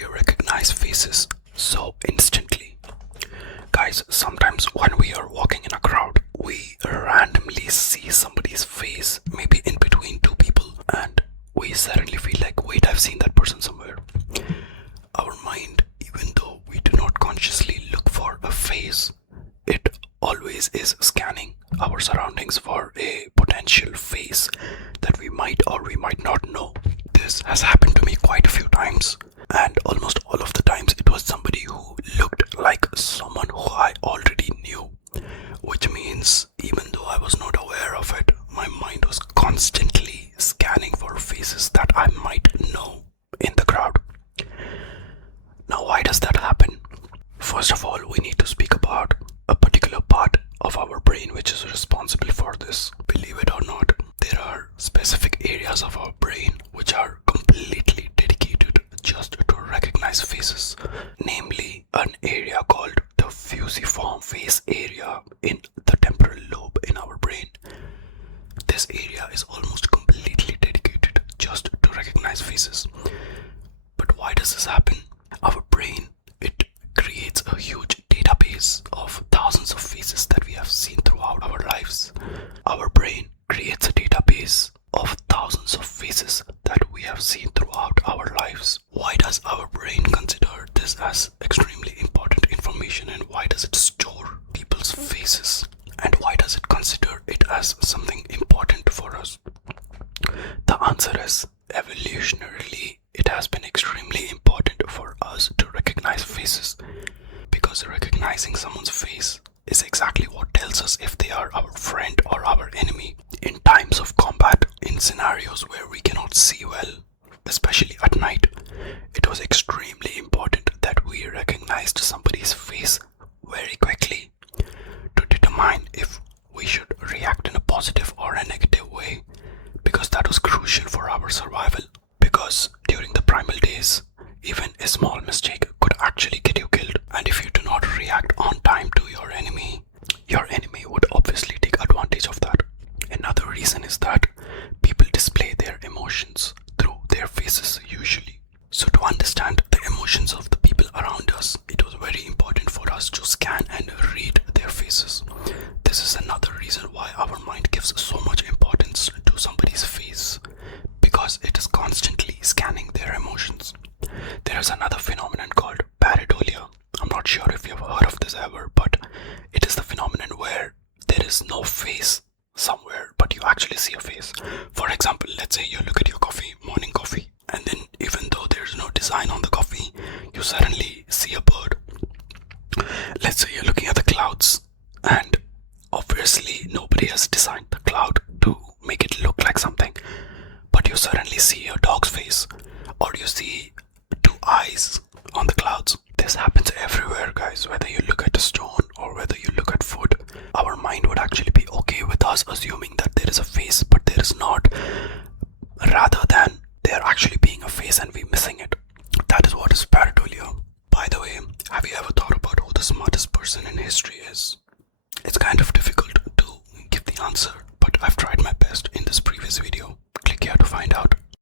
we recognize faces so instantly? Guys, sometimes when we are walking in a crowd, we randomly see somebody's face, maybe in between two people, and we suddenly feel like, wait, I've seen that person somewhere. Our mind, even though we do not consciously look for a face, it always is scanning our surroundings for a potential face that we might or we might not know. This has happened to me quite a few times, and almost all of the times it was somebody who looked like someone who I already knew, which means even though I was not aware of it, my mind was constantly scanning for faces that I might know in the crowd. Now, why does that happen? First of all, we need to speak about a particular part of our brain which is responsible for this. Believe it or not, there are specific areas of our brain which are completely dedicated just to recognize faces, namely an area called the fusiform face area in the temporal lobe in our brain. This area is almost completely dedicated just to recognize faces. But why does this happen? Our brain, it creates a huge database of thousands of faces that we have seen throughout our lives. Our brain creates a database of thousands of faces that we have seen throughout our lives. Why does our brain consider this as extremely important information, and why does it store people's faces? And why does it consider it as something important for us? The answer is, evolutionarily, it has been extremely important for us to recognize faces, because recognizing someone's face is exactly what tells us if they are our friend or our enemy. In times of combat, in scenarios where we cannot see well, especially at night, it was extremely important that we recognized somebody's face very quickly to determine if we should react in a positive or a negative way, because that was crucial for our survival. Because during the primal days, even a small mistake could actually get you killed, and if you do not react on time to your enemy would obviously take advantage of that. Another reason is that people display their emotions through their faces usually. So to understand the emotions of the people around us, it was very important for us to scan and read their faces. This is another reason why our mind gives so much importance to somebody's face, because it is constantly scanning their emotions. There is another phenomenon called pareidolia. I'm not sure if you've heard of this ever, but it is the phenomenon where there is no face somewhere, but you actually see a face. For example, let's say you look at your coffee, morning coffee, and then even though there's no design on the coffee, you suddenly see a bird. Let's say you're looking at the clouds, and obviously nobody has designed the cloud to make it look like something, but you suddenly see a dog's face, or you see two eyes on the clouds. This happens everywhere, guys. Whether you look at a stone or whether you look at food, our mind would actually be okay with us assuming that there is a face